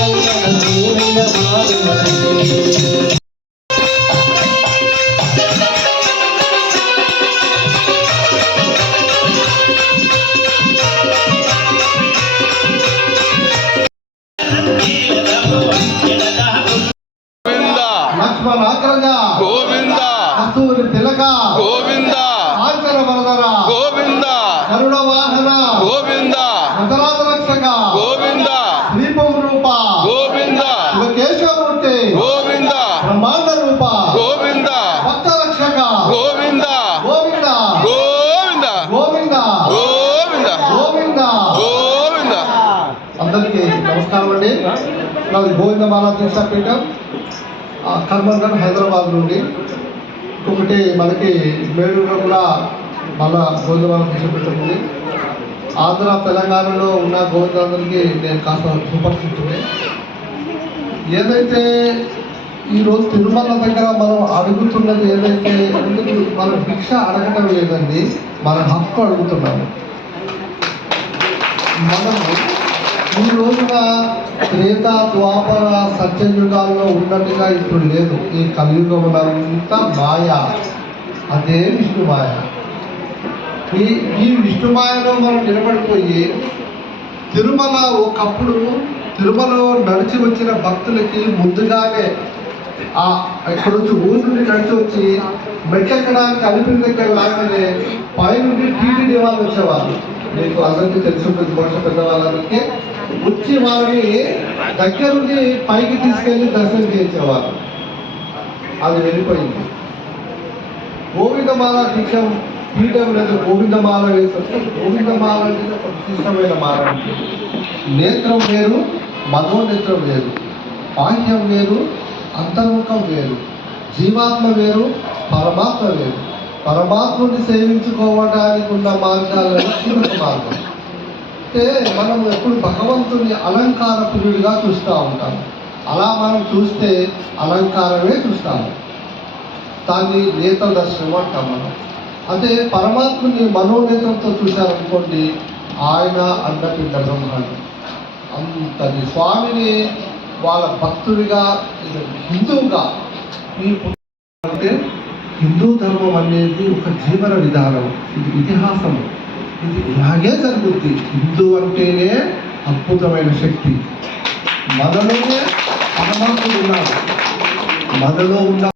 Hallelujah. బ్రహ్మాండ రూప గోవింద భక్త రక్షక గోవింద గోవింద గోవింద గోవింద గోవింద గోవింద గోవింద. అందరికీ నమస్కారం అండి. నాది గోవిందమాల దీక్షాపీఠం, కర్మన్ హైదరాబాద్ నుండి. ఇంకొకటి మనకి మేడూరులో కూడా మళ్ళా గోవిందమాల దీక్షాపీఠం ఉంది. ఆంధ్ర తెలంగాణలో ఉన్న గోవిందులందరికీ నేను కాస్త చూపడుతుంటే, ఏదైతే ఈరోజు తిరుమల దగ్గర మనం అడుగుతున్నది ఏదైతే, ఎందుకు మనం భిక్ష అడగటం లేదండి, మన హక్కు అడుగుతున్నాము. మనము ఈ రోజున త్రేత ద్వాపర సత్యయుగాల్లో ఉన్నట్టుగా ఇప్పుడు లేదు. ఈ కలియుగంలో అంతా మాయ, అదే విష్ణుమాయ. ఈ విష్ణుమాయలో మనం నిలబడిపోయి తిరుమల ఒకప్పుడు తిరుమలలో నడిచి వచ్చిన భక్తులకి ముందుగానే ఇక్కడ నుంచి ఊరి నుండి నడిచి వచ్చి మెట్లెక్కడానికి అలిపిరి దగ్గర రాగానే పైనుండి టీటీడీ వాళ్ళు వచ్చేవాళ్ళు. మీకు అందరికీ తెలిసి ఉంటుంది, బహుశా పెద్దవాళ్ళందరికీ వచ్చి వారిని దగ్గరుండి పైకి తీసుకెళ్ళి దర్శనం చేయించేవారు. అది వెళ్ళిపోయింది. గోవిందమాల దీక్ష పీఠం లేదు, గోవిందమాల వేస్తే గోవిందమాల అనేది ఒక విశిష్టమైన మాల. నేత్రం వేరు, మనోనేత్రం వేరు, బాహ్యం వేరు, అంతర్ముఖం వేరు, జీవాత్మ వేరు, పరమాత్మ వేరు. పరమాత్మని సేవించుకోవడానికి ఉన్న మార్గాలలో ఒక మార్గం. అంటే మనం ఎప్పుడు భగవంతుని అలంకార ప్రియుడిగా చూస్తూ ఉంటాం. అలా మనం చూస్తే అలంకారమే చూస్తాము. దాన్ని నేత్ర దర్శనం అంటాం మనం. అదే పరమాత్మని మనోనేత్రంతో చూశారనుకోండి, ఆయన అండపిండ బ్రహ్మాండం. అంతటి స్వామిని వాళ్ళ భక్తుడిగా, హిందువుగా అంటే హిందూ ధర్మం అనేది ఒక జీవన విధానం, ఇది ఇతిహాసము, ఇది ఇలాగే జరుగుద్ది. హిందూ అంటేనే అద్భుతమైన శక్తి. మనలోనే పరమాత్ముడు ఉన్నాడు, మనలో ఉన్న